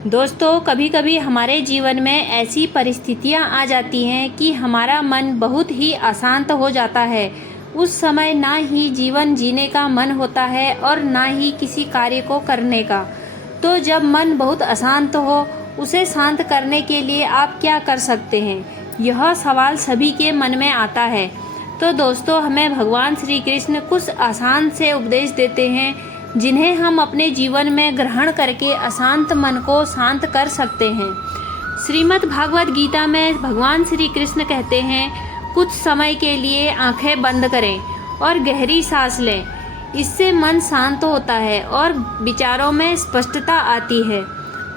दोस्तों, कभी कभी हमारे जीवन में ऐसी परिस्थितियां आ जाती हैं कि हमारा मन बहुत ही अशांत हो जाता है। उस समय ना ही जीवन जीने का मन होता है और ना ही किसी कार्य को करने का। तो जब मन बहुत अशांत हो, उसे शांत करने के लिए आप क्या कर सकते हैं? यह सवाल सभी के मन में आता है। तो दोस्तों, हमें भगवान श्री कृष्ण कुछ आसान से उपदेश देते हैं जिन्हें हम अपने जीवन में ग्रहण करके अशांत मन को शांत कर सकते हैं। श्रीमद् भागवत गीता में भगवान श्री कृष्ण कहते हैं, कुछ समय के लिए आंखें बंद करें और गहरी सांस लें। इससे मन शांत होता है और विचारों में स्पष्टता आती है।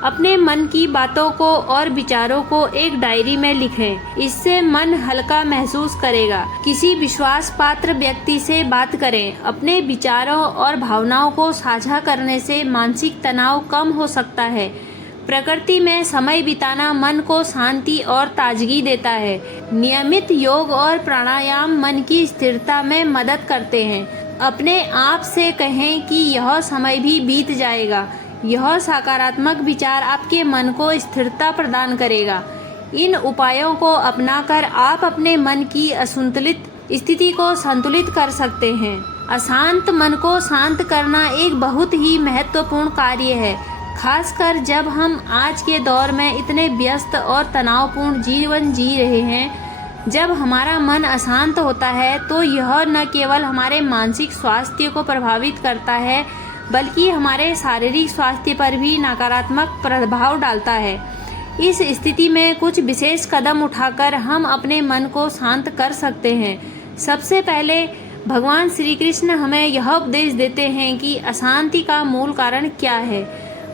अपने मन की बातों को और विचारों को एक डायरी में लिखें। इससे मन हल्का महसूस करेगा। किसी विश्वास पात्र व्यक्ति से बात करें। अपने विचारों और भावनाओं को साझा करने से मानसिक तनाव कम हो सकता है। प्रकृति में समय बिताना मन को शांति और ताजगी देता है। नियमित योग और प्राणायाम मन की स्थिरता में मदद करते हैं। अपने आप से कहें कि यह समय भी बीत जाएगा। यह सकारात्मक विचार आपके मन को स्थिरता प्रदान करेगा। इन उपायों को अपनाकर आप अपने मन की असंतुलित स्थिति को संतुलित कर सकते हैं। अशांत मन को शांत करना एक बहुत ही महत्वपूर्ण कार्य है, खासकर जब हम आज के दौर में इतने व्यस्त और तनावपूर्ण जीवन जी रहे हैं। जब हमारा मन अशांत होता है तो यह न केवल हमारे मानसिक स्वास्थ्य को प्रभावित करता है, बल्कि हमारे शारीरिक स्वास्थ्य पर भी नकारात्मक प्रभाव डालता है। इस स्थिति में कुछ विशेष कदम उठाकर हम अपने मन को शांत कर सकते हैं। सबसे पहले भगवान श्री कृष्ण हमें यह उपदेश देते हैं कि अशांति का मूल कारण क्या है।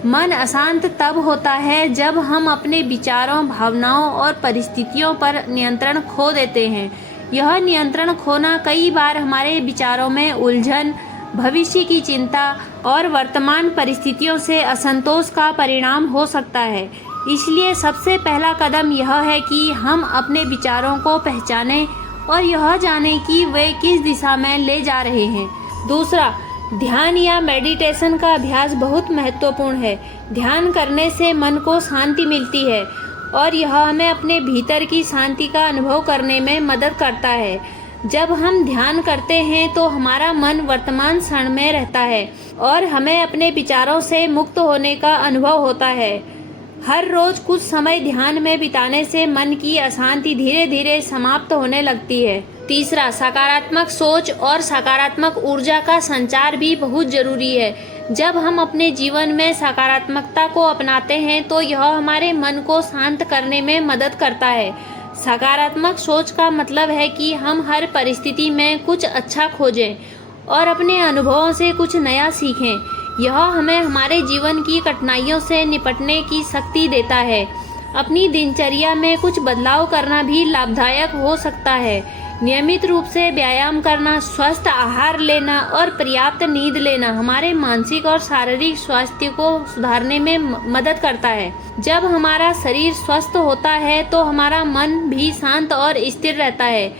मन अशांत तब होता है जब हम अपने विचारों, भावनाओं और परिस्थितियों पर नियंत्रण खो देते हैं। यह नियंत्रण खोना कई बार हमारे विचारों में उलझन, भविष्य की चिंता और वर्तमान परिस्थितियों से असंतोष का परिणाम हो सकता है। इसलिए सबसे पहला कदम यह है कि हम अपने विचारों को पहचानें और यह जानें कि वे किस दिशा में ले जा रहे हैं। दूसरा, ध्यान या मेडिटेशन का अभ्यास बहुत महत्वपूर्ण है। ध्यान करने से मन को शांति मिलती है और यह हमें अपने भीतर की शांति का अनुभव करने में मदद करता है। जब हम ध्यान करते हैं तो हमारा मन वर्तमान क्षण में रहता है और हमें अपने विचारों से मुक्त होने का अनुभव होता है। हर रोज कुछ समय ध्यान में बिताने से मन की अशांति धीरे धीरे समाप्त होने लगती है। तीसरा, सकारात्मक सोच और सकारात्मक ऊर्जा का संचार भी बहुत जरूरी है। जब हम अपने जीवन में सकारात्मकता को अपनाते हैं तो यह हमारे मन को शांत करने में मदद करता है। सकारात्मक सोच का मतलब है कि हम हर परिस्थिति में कुछ अच्छा खोजें और अपने अनुभवों से कुछ नया सीखें। यह हमें हमारे जीवन की कठिनाइयों से निपटने की शक्ति देता है। अपनी दिनचर्या में कुछ बदलाव करना भी लाभदायक हो सकता है। नियमित रूप से व्यायाम करना, स्वस्थ आहार लेना और पर्याप्त नींद लेना हमारे मानसिक और शारीरिक स्वास्थ्य को सुधारने में मदद करता है। जब हमारा शरीर स्वस्थ होता है तो हमारा मन भी शांत और स्थिर रहता है।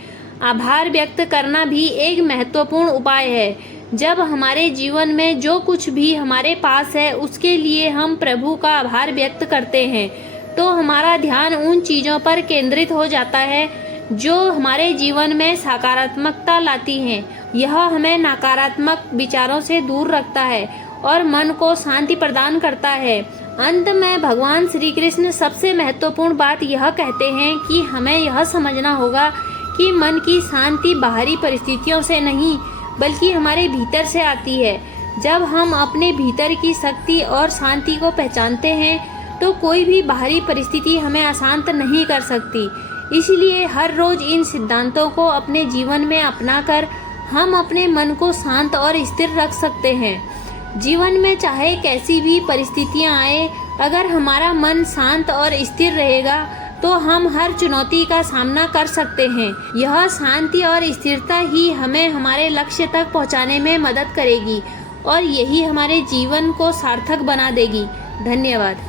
आभार व्यक्त करना भी एक महत्वपूर्ण उपाय है। जब हमारे जीवन में जो कुछ भी हमारे पास है उसके लिए हम प्रभु का आभार व्यक्त करते हैं तो हमारा ध्यान उन चीज़ों पर केंद्रित हो जाता है जो हमारे जीवन में सकारात्मकता लाती हैं। यह हमें नकारात्मक विचारों से दूर रखता है और मन को शांति प्रदान करता है। अंत में भगवान श्री कृष्ण सबसे महत्वपूर्ण बात यह कहते हैं कि हमें यह समझना होगा कि मन की शांति बाहरी परिस्थितियों से नहीं बल्कि हमारे भीतर से आती है। जब हम अपने भीतर की शक्ति और शांति को पहचानते हैं तो कोई भी बाहरी परिस्थिति हमें अशांत नहीं कर सकती। इसलिए हर रोज इन सिद्धांतों को अपने जीवन में अपनाकर हम अपने मन को शांत और स्थिर रख सकते हैं। जीवन में चाहे कैसी भी परिस्थितियां आए, अगर हमारा मन शांत और स्थिर रहेगा तो हम हर चुनौती का सामना कर सकते हैं। यह शांति और स्थिरता ही हमें हमारे लक्ष्य तक पहुंचाने में मदद करेगी और यही हमारे जीवन को सार्थक बना देगी। धन्यवाद।